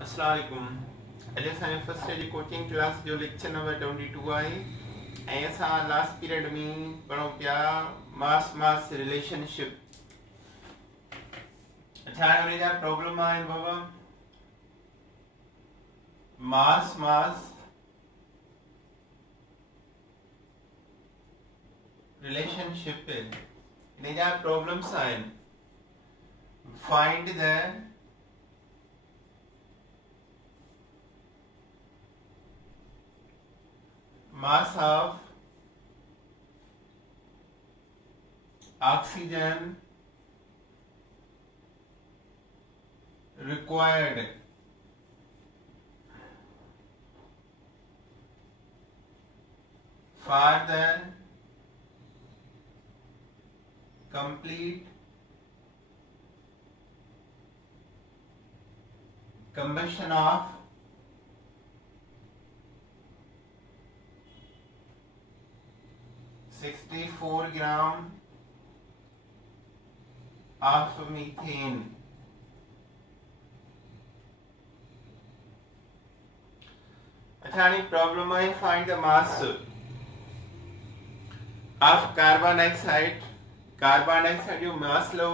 अस्सलाम वालेकुम। अॼु असांजो फर्स्ट डे जी कोचिंग क्लास जो लेक्चर नंबर 22 आहे ऐं असां लास्ट पीरियड में पढ़ूं पिया मास रिलेशनशिप। छा हुन जा प्रॉब्लम आहिनि बाबा? मास रिलेशनशिप हिन जा प्रॉब्लम्स आहिनि। Find the mass of oxygen required for the complete combustion of 64 gram of methane. अच्छा, प्रॉब्लम है find the mass of carbon dioxide. Carbon dioxide जो मास लो,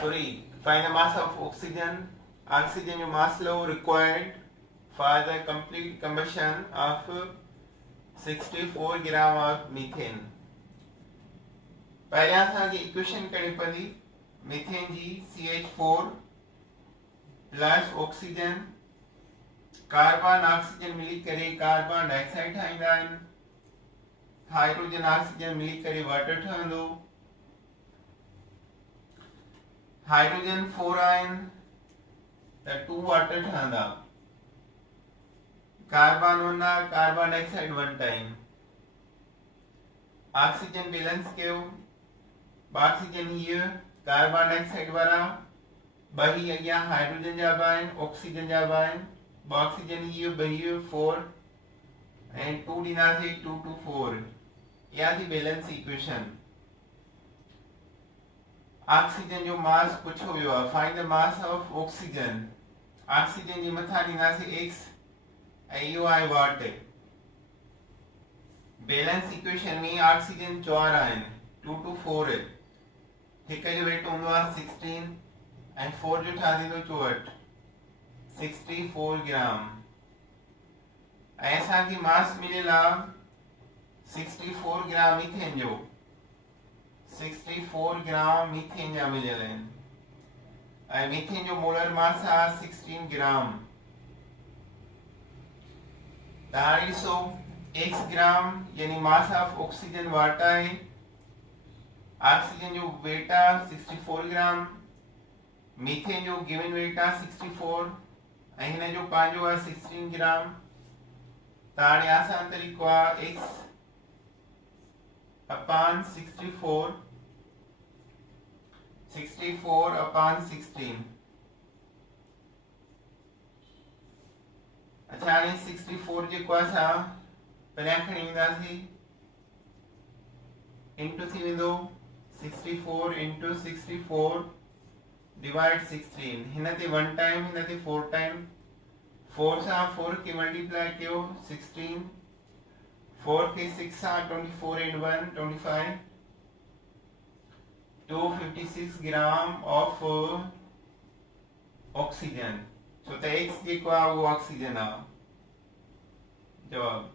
sorry, find the mass of oxygen. Oxygen जो mass लो required for the complete combustion of 64 gram of methane. पहले असांखे equation कढणी पवंदी मीथेन जी CH4 plus oxygen, carbon oxygen मिली करे कार्बन डाइऑक्साइड ठाहींदा आहिनि, हाइड्रोजन ऑक्सीजन मिली करे वाटर ठहंदो। हाइड्रोजन 4 आहिनि त 2 वाटर ठहंदा। कार्बन 1 आहे, carbon dioxide 1 time. Oxygen balance कयो। ऑक्सीजन हीअ कार्बन डाइऑक्साइड वारा ॿई अॻियां हाइड्रोजन जा बि आहिनि, ऑक्सीजन जा बि आहिनि। ऑक्सीजन हीअ ॿई 4 ऐं 2 ॾींदासीं 2 2 4। इहा थी बैलेंस इक्वेशन। ऑक्सीजन जो मास पुछो वियो आहे, find the mass of oxygen. Oxygen जे मथां ॾींदासीं x ऐं इहो आहे वाट। बैलेंस इक्वेशन में ऑक्सीजन 4 आहिनि, 2 2 4। हिक जो वेट हूंदो आहे 16 ऐं 4 जो छा थींदो 64, 64 ग्राम। ऐं असांखे मास मिलियल आहे 64 ग्राम मीथेन जो। 64 ग्राम मीथेन जा मिलियल आहिनि ऐं मीथेन जो मोलर मास आहे 16 ग्राम। त हाणे ॾिसो x ग्राम यानी मास ऑफ ऑक्सीजन वाट आहे। ऑक्सीजन जो वेट आहे 64 ग्राम, मीथेन जो गिवन वेट आहे 64 ऐं हिन जो पंहिंजो आहे 16 ग्राम। त हाणे आसान तरीक़ो आहे x अपॉन 64, 64 अपॉन 16। अच्छा, हाणे 64 जेको आहे असां परियां खणी ईंदासीं, इंटू थी वेंदो 64 इंटू 64 डिवाइड 16। हिन ते 1 टाइम, हिन ते 4 टाइम। 4 सां 4 खे मल्टीप्लाई कयो 16, 4 खे 6 सां 24 and 1 25, 256 ग्राम ऑफ ऑक्सीजन। सो त x जेको आहे उहो ऑक्सीजन आहे। जवाब।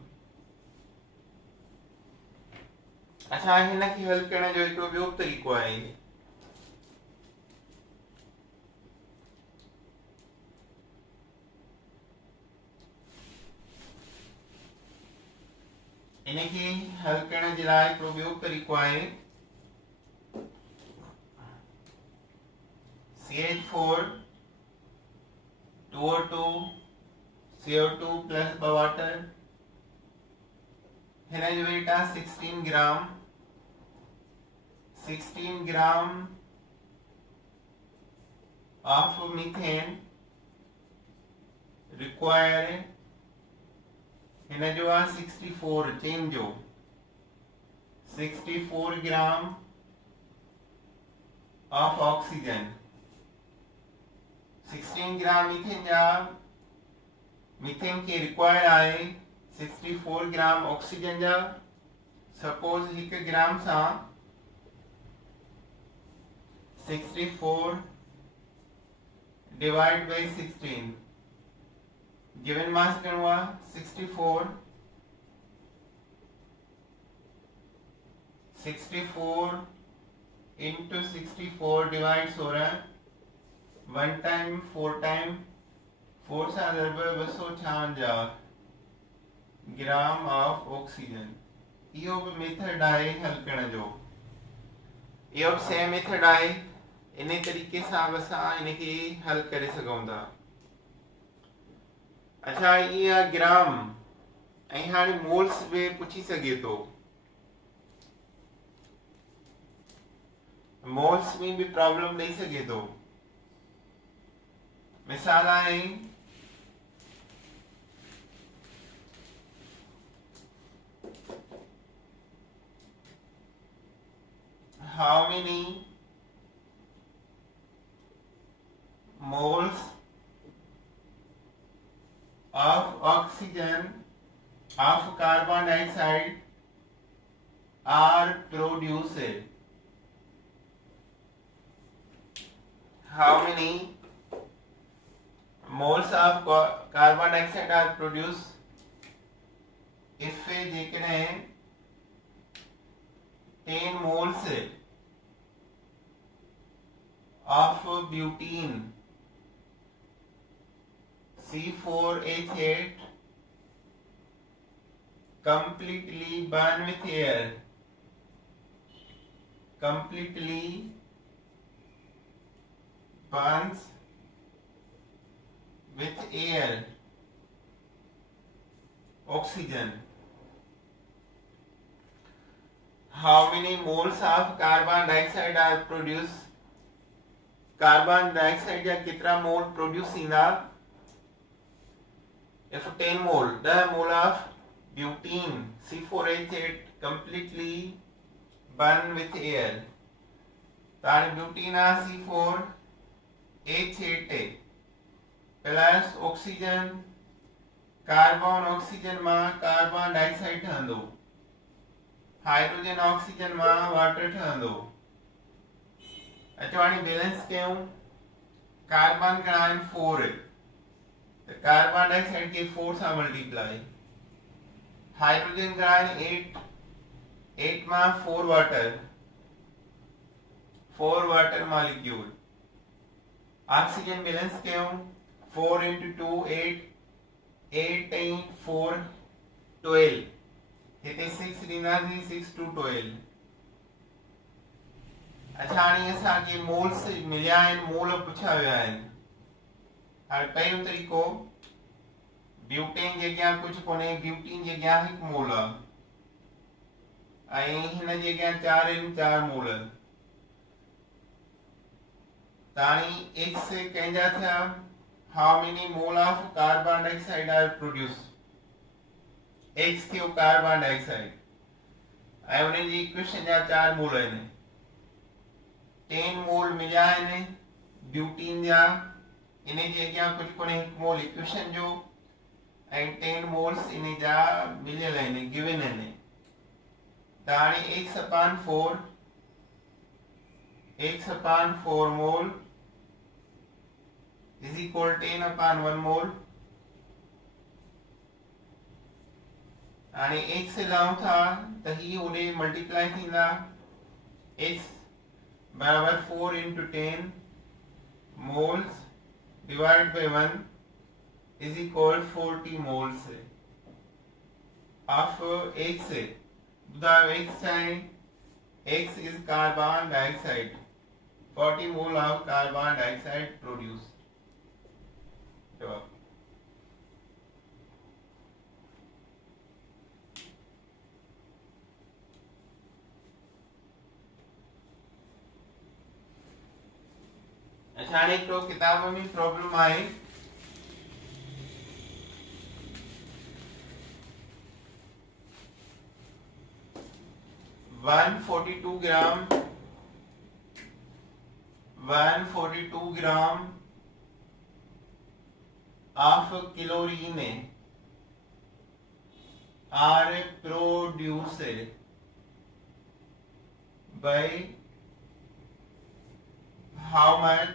अच्छा, हिन खे हल करण जो हिकिड़ो ॿियो तरीक़ो आहे। इनखे हल करण जे लाइ हिकिड़ो ॿियो तरीक़ो आहे। CH4 2O2 CO2 plus 2 water. हिन जो वेट आहे 16 ग्राम। 16 ग्राम ऑफ मीथेन रिक्वायर। हिन जो आहे 64 चेन जो 64 gram of oxygen. 16 gram methane जा मीथेन के रिक्वायर्ड आए 64 ग्राम ऑक्सीजन जा। सपोज 1 ग्राम सा 64 डिवाइड बाय 16 गिवन मास कितना हुआ 64 into 64 डिवाइड हो रहा है 1 टाइम 4 टाइम 4 सा 256 ग्राम ऑफ ऑक्सीजन। यो भी मेथड आहे हल करण जो। यो सेम मेथड आहे इन तरीके सां असां इनके हल करे सघूं था। अच्छा ये ग्राम ऐं हाणे मोल्स भी पुछी सके तो। मोल्स में भी प्रॉब्लम ॾेई सके तो। मिसाल आहे how many moles of oxygen of carbon dioxide are produced? How many moles of carbon dioxide are produced if जेकॾहिं 10 moles of butene C4H8 completely burn with air, completely burns with air, oxygen. How many moles of carbon dioxide are produced? Carbon dioxide या कितना मोल produce थींदा? If 10 mole, 10 mole of butene C4H8 completely burn with air. ताने butene आ C4H8 plus oxygen carbon oxygen मां carbon dioxide ठहंदो, hydrogen oxygen मां water ठहंदो। अच्छा हाणे बैलेंस कयूं। कार्बन घणा आहिनि 4 तो कार्बन डाइऑक्साइड के 4 सां मल्टीप्लाई। हाइड्रोजन घणा आहिनि 8 मां 4 वाटर मॉलिक्यूल। ऑक्सीजन बैलेंस कयूं 4 into 2 8 8 ऐं 4 12 हिते 6 ॾींदासीं 6 to 12। अच्छा हाणे असांखे मोल्स मिलिया आहिनि, मोल पुछिया विया आहिनि। हाणे पहिरियों तरीक़ो ब्यूटेन जे अॻियां कुझु कोन्हे, ब्यूटीन जे अॻियां 1 मोल आहे ऐं हिन जे अॻियां 4 आहिनि 4 मोल। त हाणे एक्स कंहिंजा थिया how many mole of carbon dioxide are produce. X थियो कार्बन डाइऑक्साइड ऐं उन जी इक्वेशन जा 4 मोल आहिनि। 10 मोल मिलिया आहिनि ब्यूटीन जा, इन जे अॻियां कुझु कोन्हे 1 मोल इक्वेशन जो ऐं 10 मोल्स इन जा मिलियल आहिनि गिवन आहिनि। त हाणे x upon 4 mole is equal 10 upon 1 मोल। हाणे x लाऊं था त ही होॾे मल्टीप्लाई थींदा। x बराबर 4 into 10 moles divided by 1 is equal 40 moles of x। बताओ x है, x is carbon dioxide, 40 mole of carbon dioxide produced। जवाब। अच्छा हाणे हिकिड़ो किताब में प्रॉब्लम आहे। One 142 gram of chlorine are produced by how much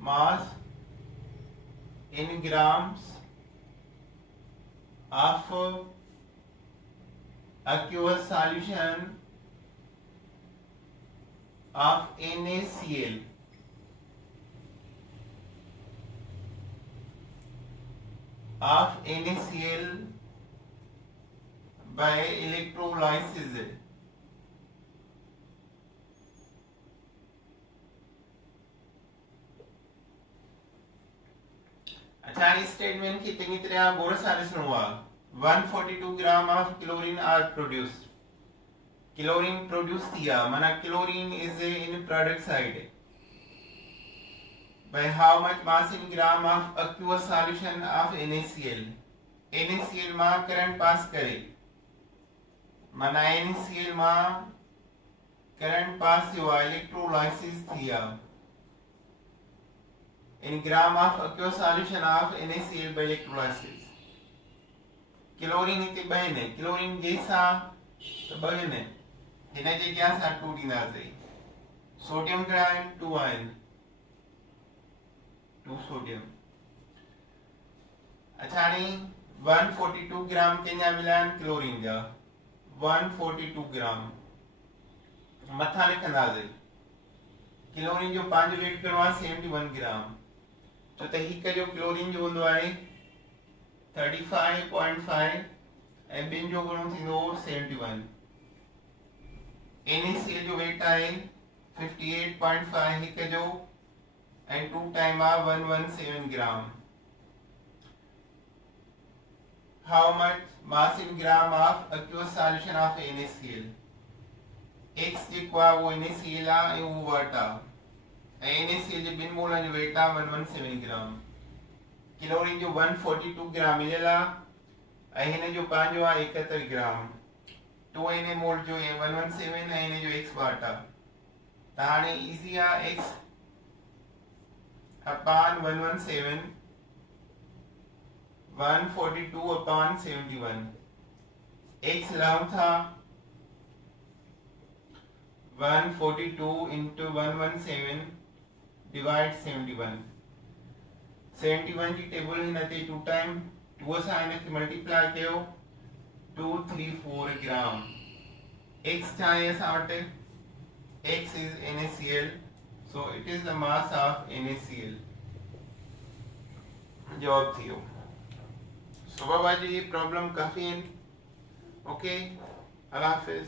mass in grams of aqueous solution of NaCl by electrolysis. अच्छा, इस स्टेटमेंट की चंगी तरह गौर से सुनवा। 142 gram of chlorine are produced. Chlorine produce किया, माना chlorine is in product side by how much mass in gram of aqueous solution of NaCl. NaCl માં કરંટ પાસ કરે, માના NaCl માં કરંટ પાસ થયો, ઇલેક્ટ્રોલાઇસિસ થયા in gram of aqueous solution of NaCl by electrolysis. Chlorine इतने बहने, chlorine जैसा तो बहने इन्हें जे क्या सा 2 ડીના છે, सोडियम का आयन 2 आयन 2 सोडियम। अच्छा नहीं 142 ग्राम के मिलान क्लोरीन जा 142 ग्राम मथा लिखंदा से क्लोरीन जो 5 वेट करवा 71 ग्राम, तो तहीक जो क्लोरीन जो होंदो आहे 35.5 ऐं बिन जो घणो थींदो 71। NaCl जो वेट आहे 58.5 हिक जो and 2 time are 117 gram. How much mass in gram of aqueous solution of NaCl? X जेको आहे वो NaCl आहे ऐं वो वट आहे ऐं NaCl जे ॿिनि मोलनि जो वेट आहे 117 ग्राम। क्लोरीन जो 142 ग्राम मिलियल आहे ऐं हिन जो पंहिंजो आहे 71 ग्राम। 2 Na मोल जो 117 ऐं हिन जो x वट आहे, त हाणे इज़ी आहे x upon 117 142 upon 71 x लाऊं था 142 into 117 divide 71 जी टेबल हिन ते 2 टाइम 2 सां हिन खे मल्टीप्लाई कयो 234 ग्राम। x छा आहे असां वटि, x is NaCl, so it is the mass of NaCl। जवाब थियो। सुबह बाजी ये प्रॉब्लम काफी है। ओके, अल्लाह हाफिज।